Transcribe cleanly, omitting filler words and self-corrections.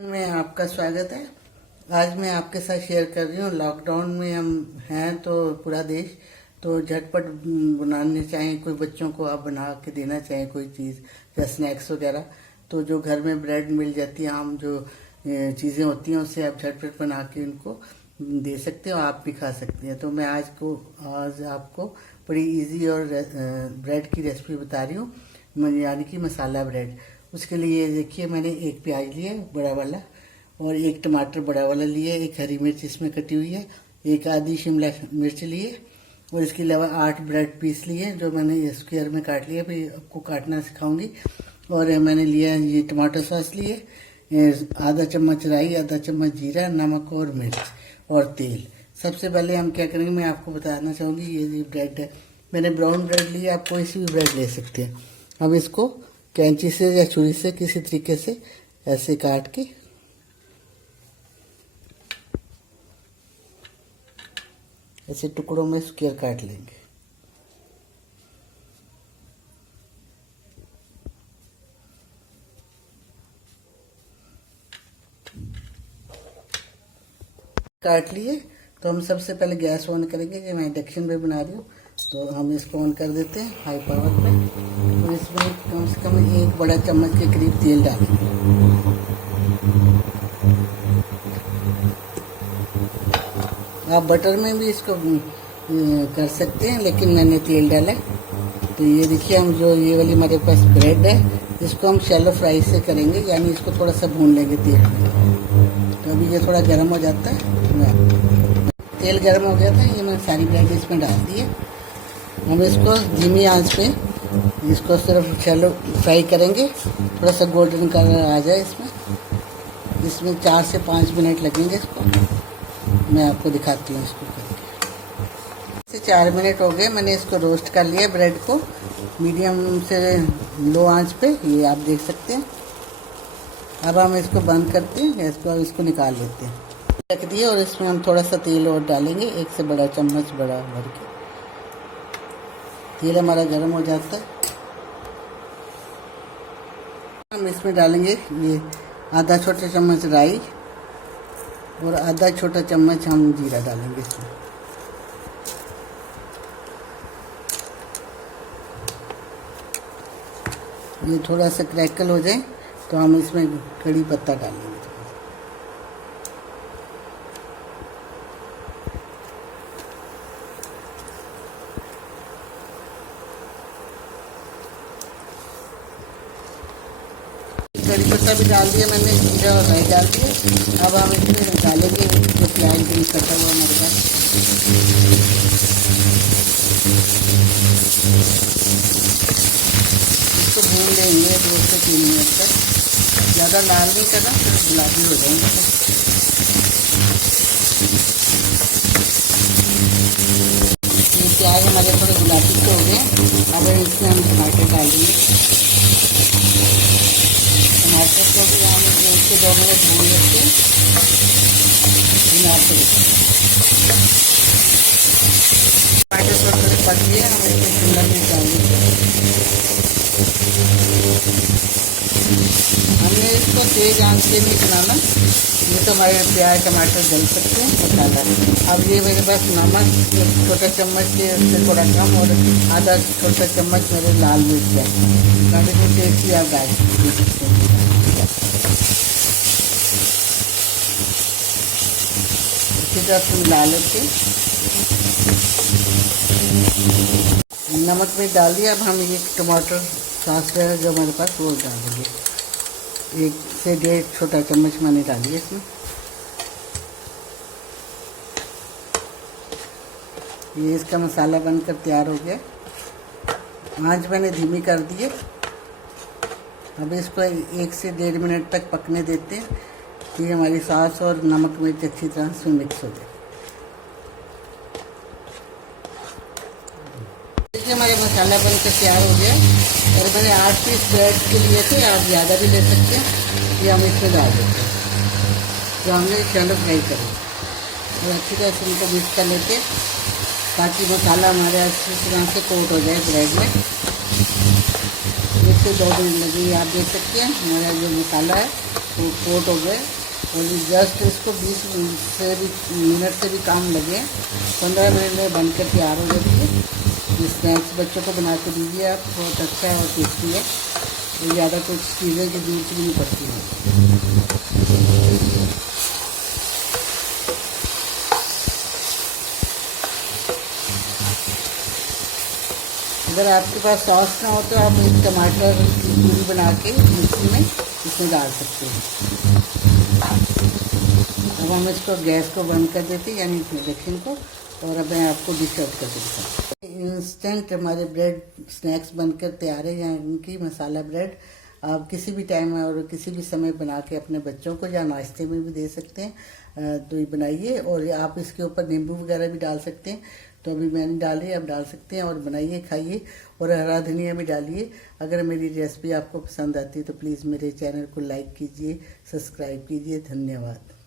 में आपका स्वागत है। आज मैं आपके साथ शेयर कर रही हूँ। लॉकडाउन में हम हैं तो पूरा देश तो झटपट बनाने चाहें, कोई बच्चों को आप बना के देना चाहें कोई चीज़ या स्नैक्स वगैरह, तो जो घर में ब्रेड मिल जाती है, आम जो चीज़ें होती हैं उससे आप झटपट बना के उनको दे सकते हो, आप भी खा सकते हैं। तो मैं आज आपको बड़ी इजी और ब्रेड की रेसिपी बता रही हूँ, यानी कि मसाला ब्रेड। उसके लिए देखिए, मैंने एक प्याज लिया बड़ा वाला और एक टमाटर बड़ा वाला लिया, एक हरी मिर्च इसमें कटी हुई है, एक आधी शिमला मिर्च लिए और इसके अलावा 8 ब्रेड पीस लिए जो मैंने स्क्वायर में काट लिया, फिर आपको काटना सिखाऊंगी। और मैंने लिया ये टमाटो सॉस लिए, आधा चम्मच राई, आधा चम्मच जीरा, नमक और मिर्च और तेल। सबसे पहले हम क्या करेंगे, मैं आपको बताना चाहूँगी। ये ब्रेड है, मैंने ब्राउन ब्रेड लिया, आप कोई सी भी ब्रेड ले सकते हैं। अब इसको कैंची से या छुरी से किसी तरीके से ऐसे काट के ऐसे टुकड़ों में स्क्वायर काट लेंगे। काट लिए तो हम सबसे पहले गैस ऑन करेंगे, कि मैं इंडक्शन पे बना रही हूँ तो हम इसको ऑन कर देते हैं हाई पावर पे। और इसमें कम से कम एक बड़ा चम्मच के करीब तेल डालेंगे। आप बटर में भी इसको कर सकते हैं, लेकिन मैंने तेल डाला। तो ये देखिए, हम जो ये वाली हमारे पास ब्रेड है, इसको हम शैलो फ्राई से करेंगे, यानी इसको थोड़ा सा भून लेंगे तेल में। तो अभी ये थोड़ा गर्म हो जाता है, तेल गर्म हो गया था, ये मैंने सारी ब्रेड इसमें डाल दी है। हम इसको धीमी आंच पे इसको सिर्फ शैलो फ्राई करेंगे, थोड़ा सा गोल्डन कलर आ जाए इसमें 4 से 5 मिनट लगेंगे इसको। मैं आपको दिखाती हूँ इसको करके। से 4 मिनट हो गए, मैंने इसको रोस्ट कर लिया ब्रेड को मीडियम से लो आंच पे, ये आप देख सकते हैं। अब हम इसको बंद करते हैं गैस को, अब इसको निकाल लेते हैं। रख दिए और इसमें हम थोड़ा सा तेल और डालेंगे, 1 से बड़ा चम्मच बड़ा भर के। तेल हमारा गर्म हो जाता है, हम इसमें डालेंगे ये आधा छोटा चम्मच राई और आधा छोटा चम्मच हम जीरा डालेंगे इसमें। ये थोड़ा सा क्रैकल हो जाए तो हम इसमें कड़ी पत्ता डालेंगे। कड़ी पत्ता भी डाल दिया मैंने, जीरा और राई डाल दिए। अब हम इसमें डालेंगे जो प्याज भी कटा हुआ हमारे पास। इसको भून लेंगे 2 से 3 मिनट तक, ज़्यादा लाल नहीं करना, फिर गुलाबी हो जाएंगे। ये प्याज हमारे थोड़े गुलाबी से हो गए। अब इसमें हम टमाटर डालेंगे। टमाटर को भी हम 1 से 2 मिनट भून लेते हैं। टमाटर थोड़े पक गए, हम इसमें शिमला मिर्च डालेंगे। हमने इसको तेज आंच से नहीं बनाना, ये तो हमारे प्याज टमाटर जल सकते हैं मसाला। अब ये मेरे पास नमक छोटा चम्मच के उससे थोड़ा कम और आधा छोटा चम्मच मेरे लाल मिर्च है, काली मिर्च एक ही आप डाल सकते हैं। अच्छी तरह से मिला लेते, नमक भी डाल दिया। अब हम ये टमाटर सॉस है जो हमारे पास वो डाल देंगे, 1 से 1.5 छोटा चम्मच मैंने डाली है इसमें। ये इसका मसाला बनकर तैयार हो गया। आंच मैंने धीमी कर दी है। अब इसको 1 से 1.5 मिनट तक पकने देते हैं कि हमारी सॉस और नमक मिर्च अच्छी तरह से मिक्स हो जाए। देखिए, हमारे मसाला बनकर तैयार हो गया। और मैंने 8 पीस ब्रेड के लिए थे, आप ज़्यादा भी ले सकते हैं। ये हम इसमें डाल देते हैं जो हमने शैलो फ्राई करें, और अच्छी तरह से उनको मिक्स कर लेते हैं ताकि मसाला हमारे अच्छी तरह से कोट हो जाए ब्रेड में। 1 से 2 मिनट लगे, आप देख सकते हैं हमारा जो मसाला है तो कोट हो गए। और जस्ट इसको 20 मिनट से भी काम लगे, 15 मिनट में बनकर तैयार हो जाती है। स्नैक्स बच्चों को बना के दीजिए आप, बहुत अच्छा और टेस्टी है। ज़्यादा कुछ चीज़ें की जरूरत भी नहीं पड़ती है। अगर आपके पास सॉस ना हो तो आप एक टमाटर की प्यूरी बना के मिक्सी में इसमें डाल सकते हैं। अब हम इसको गैस को बंद कर देते हैं, यानी इंडक्शन को। और अब मैं आपको डिश आउट कर देता हूँ। इंस्टेंट हमारे ब्रेड स्नैक्स बनकर तैयार है, यानी कि मसाला ब्रेड। आप किसी भी टाइम और किसी भी समय बना के अपने बच्चों को या नाश्ते में भी दे सकते हैं। तो ये बनाइए, और आप इसके ऊपर नींबू वगैरह भी डाल सकते हैं। तो अभी मैंने डाली, आप डाल सकते हैं, और बनाइए, खाइए, और हरा धनिया भी डालिए। अगर मेरी रेसिपी आपको पसंद आती है तो प्लीज़ मेरे चैनल को लाइक कीजिए, सब्सक्राइब कीजिए। धन्यवाद।